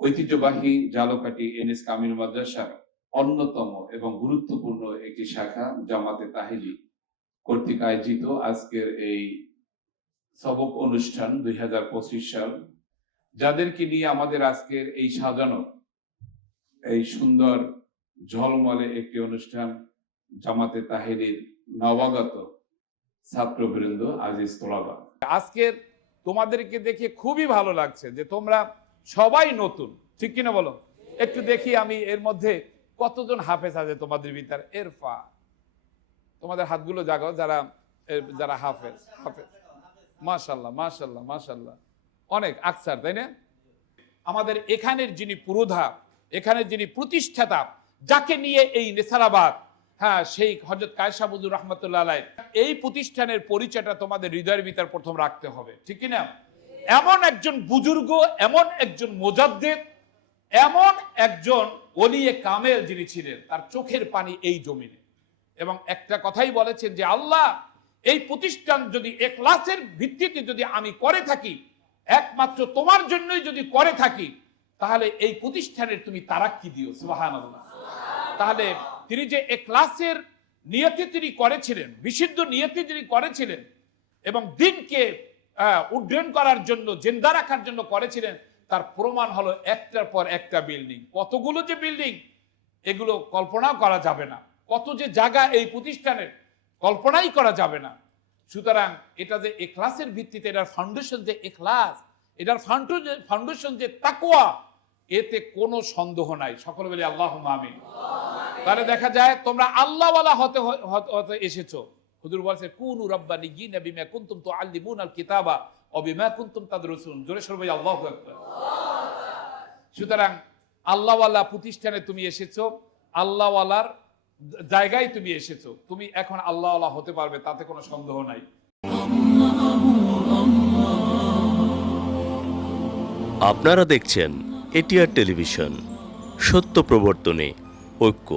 ঐতিহ্যবাহী জালকাটি এনএস কামিল মাদ্রাসার অন্যতম এবং গুরুত্বপূর্ণ একটি শাখা জামাতে তাহিলি কর্তৃক আয়োজিত আজকের এই সবক অনুষ্ঠান দুই হাজার পঁচিশ সাল। যাদেরকে নিয়ে আমাদের আজকের এই সাজানো এই সুন্দর ঝলমলে একটি অনুষ্ঠান জামাতে তাহিরির নবাগত ছাত্রবৃন্দ আজিজ তোলাবা। আজকের তোমাদেরকে দেখে খুবই ভালো লাগছে যে তোমরা সবাই নতুন। ঠিক কিনা বলো? একটু দেখি আমি এর মধ্যে কতজন হাফেজ আছে তোমাদের ভিতর। এরফা। তোমাদের হাতগুলো জাগাও, যারা যারা হাফেজ। হাফেজ। মাশাল্লাহ মাশাল্লাহ মাশাল্লাহ অনেক আকসার, তাই না? আমাদের এখানের যিনি পুরোধা, এখানের যিনি প্রতিষ্ঠাতা, যাকে নিয়ে এই নেসারাবাদ হ্যাঁ সেই হজরত কায়সাবুদুর রহমতুল্লাহ এই প্রতিষ্ঠানের পরিচয়টা তোমাদের হৃদয়ের ভিতর প্রথম রাখতে হবে। ঠিক কি না এমন একজন বুজুর্গ, এমন একজন মোজাদ্দেদ, এমন একজন অলিয়ে কামেল যিনি ছিলেন, তার চোখের পানি এই জমিনে। এবং একটা কথাই বলেছেন যে, আল্লাহ, এই প্রতিষ্ঠান যদি একলাসের ভিত্তিতে যদি আমি করে থাকি, একমাত্র তোমার জন্যই যদি করে থাকি, তাহলে এই প্রতিষ্ঠানের তুমি তারাক্কি দিও সুবাহান তাহলে তিনি যে একলাসের নিয়তে তিনি করেছিলেন, বিশুদ্ধ নিয়তে তিনি করেছিলেন, এবং দিনকে উড্ডয়ন করার জন্য, জেন্দা রাখার জন্য করেছিলেন, তার প্রমাণ হলো একটার পর একটা বিল্ডিং কতগুলো যে বিল্ডিং এগুলো কল্পনাও করা যাবে না। কত যে জায়গা এই প্রতিষ্ঠানের, কল্পনাই করা যাবে না। সুতরাং এটা যে এখলাসের ভিত্তিতে, এটার ফাউন্ডেশন যে এখলাস, এটার ফাউন্ডেশন যে তাকুয়া এতে কোনো সন্দেহ নাই। সকল বলে আল্লাহ আমিন। তাহলে দেখা যায় তোমরা আল্লাহওয়ালা হতে- হতে এসেছ। হুজুর বলছে, কুনু রব্বানি গিনা বিমা কুনতুম তুআল্লিমুন আল কিতাবা ও বিমা কুনতুম তাদরুসুন। জোরে সরবে আল্লাহু সুতরাং আল্লাহওয়ালা প্রতিষ্ঠানে তুমি এসেছ, আল্লাহওয়ালার জায়গায় তুমি এসেছ। তুমি এখন আল্লাহওয়ালা হতে পারবে, তাতে কোনো সন্দেহ নাই। আপনারা দেখছেন এটিআর টেলিভিশন, সত্য প্রবর্তনে ঐক্য।